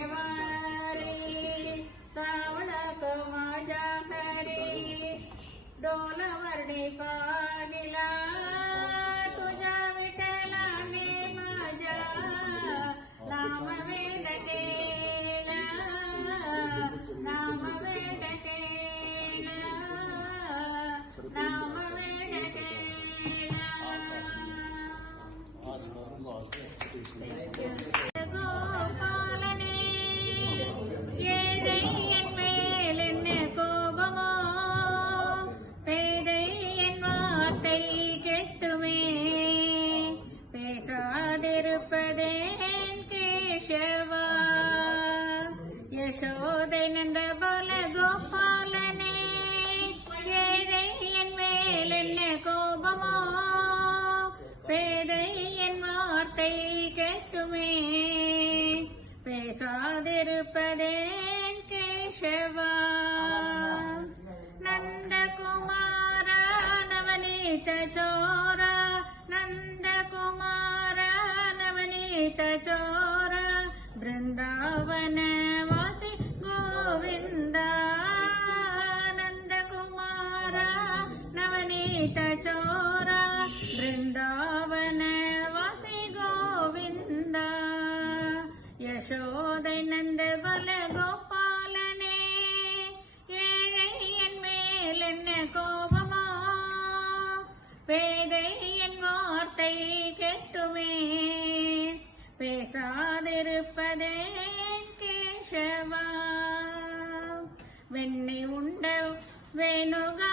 Amen. Yashoda போல கோபாலனே ஏழை என் மேல் என்ன கோபமோ பேதை என் வார்த்தை கேட்டுமே. பேசாதிருப்பதேன் கேசவா நந்தகுமார நவநீத சோர நந்தகுமார நவநீத சோர பிருந்தாவன நவநீத சோர பிருந்தாவன வாசி கோவிந்த யசோதை நந்த பல கோபாலனே மேல் என்ன கோபமோ பேதை வார்த்தை கெட்டுமே பேசாதிருப்பதே உண்ட வேணுகா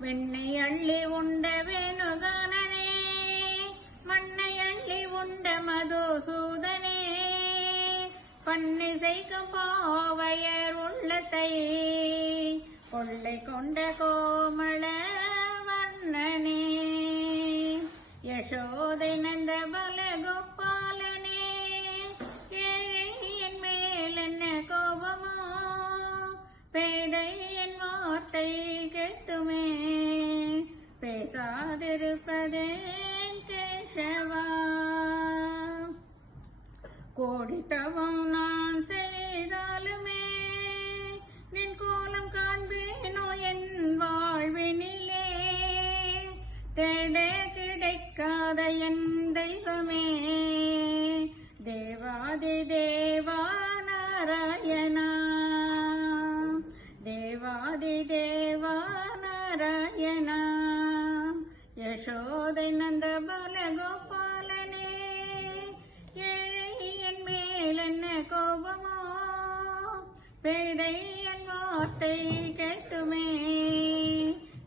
வெண்ணை அள்ளி உண்ட வேணுகானனே மண்ணை அள்ளி உண்ட மதுசூதனே பண்ணை செய்கும் பாவையர் உள்ளத்தை கொள்ளை கொண்ட கோமள வர்ணனே யசோதை நந்த பல கோபாலனே ஏழை என் மேல் என்ன கோபமோ பேதை என் வார்த்தை கெட்டுமே பேசாதிருப்பதேன் கேஷவா கோடி தவம் நான் செய்தாலுமே நின் கோலம் காண்பேனோ என் வாழ்வினிலே. தேட கிடைக்காத என் தெய்வமே. தேவாதி தேவா நாராயணா தேவாதி யசோதை நந்த பல கோபாலனே ஏழை என் மேல் என்ன கோபமோ பெய்தை என் வார்த்தை கேட்டுமே.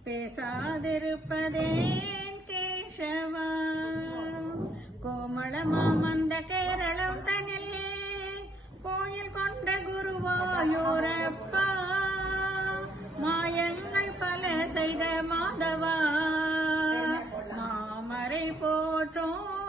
பேசாதிருப்பதேன் கேஷவா கோமளமாம் அந்த கேரளம் தனில் கோயில் கொண்ட குருவாயூரப்பா. மாயங்கள் பல செய்த மாதவா 中